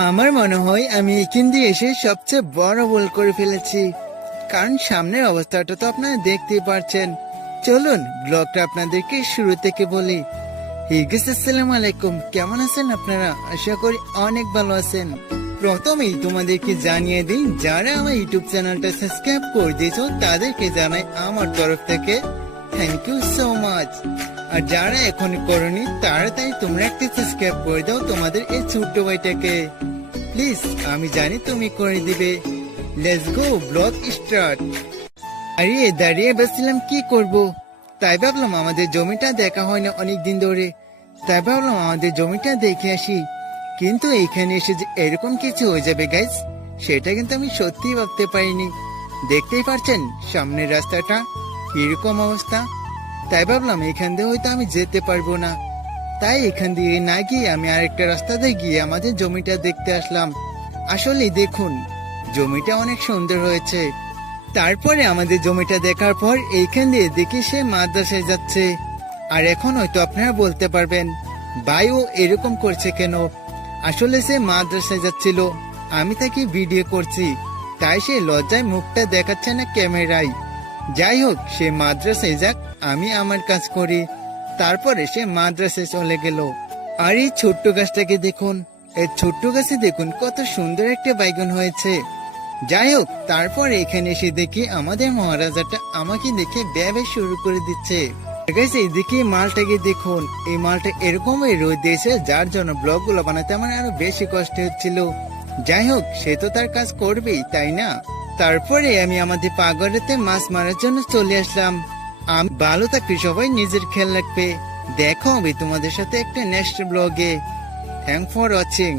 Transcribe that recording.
আমার মনে হয় আমি এখান দিয়ে এসে সবচেয়ে বড় ভুল করে ফেলেছি, কারণ সামনের অবস্থাটা তো আপনারা দেখতেই পারছেন। চলুন ব্লগটা আপনাদেরকে শুরু থেকে বলি। আসসালামু আলাইকুম, কেমন আছেন আপনারা? আশা করি অনেক ভালো আছেন। প্রথমেই তোমাদেরকে জানিয়ে দিই, যারা আমার ইউটিউব চ্যানেলটা সাবস্ক্রাইব করে দিয়েছো তাদেরকে জানাই আমার তরফ থেকে থ্যাংক ইউ সো মাচ। আর যারা এখনো করনি তাড়াতাড়ি তোমরা একটা সাবস্ক্রাইব করে দাও তোমাদের এই ছোট্ট ভাইটাকে, প্লিজ। আমি জানি তুমি করে দিবে। Let's go, blog start. আরে দাঁড়িয়ে বসছিলাম কি করব, তাই ভাবলাম আমাদের জমিটা দেখা হয় না অনেকদিন ধরে, তাই ভাবলাম আমাদের জমিটা দেখে আসি। কিন্তু এখানে এসে যে এরকম কিছু হয়ে যাবে গাইস, সেটা কিন্তু আমি সত্যি ভাবতে পারিনি। দেখতেই পারছেন সামনের রাস্তাটা এরকম অবস্থা, তাই ভাবলাম এখান দিয়ে হয়তো আমি যেতে পারবো না। তাই এখান দিয়ে না গিয়ে আমি আরেকটা রাস্তা দিয়ে গিয়ে আমাদের জমিটা দেখতে আসলাম। আসলে দেখুন, জমিটা অনেক সুন্দর হয়েছে। তারপরে আমাদের জমিটা দেখার পর এইখান দিয়ে দেখি সে মাদ্রাসায় যাচ্ছে। আর এখন হয়তো আপনারা বলতে পারবেন, ভাই ও এরকম করছে কেন? আসলে সে মাদ্রাসায় যাচ্ছিল, আমি তাকে ভিডিও করছি, তাই সে লজ্জায় মুখটা দেখাচ্ছে না ক্যামেরায়। যাই হোক, সে মাদ্রাসায় যাক, আমি আমার কাজ করি। তারপরে সে মাদ্রাসায় চলে গেল। আর এই ছোট্ট গাছটাকে দেখুন, এই ছোট্ট গাছে দেখুন কত সুন্দর একটা বাইগন হয়েছে। যাই হোক, তারপরে এখানে এসে দেখি আমাদের মহারাজাটা আমাকে দেখে ব্যবসা শুরু করে দিচ্ছে। এইদিকে মালটাকে দেখুন, এই মালটা এরকম রোদ দিয়েছে, যার জন্য ব্লগ গুলো বানাতে আমার আরো বেশি কষ্ট হচ্ছিল। যাই হোক, সে তো তার কাজ করবেই, তাই না? তারপরে আমি আমাদের পাগড়েতে মাছ মারার জন্য চলে আসলাম। ভালো থাকবে সবাই, নিজের খেয়াল রাখবে। দেখা হবে তোমাদের সাথে একটা নেক্সট ব্লগে। Thank for watching.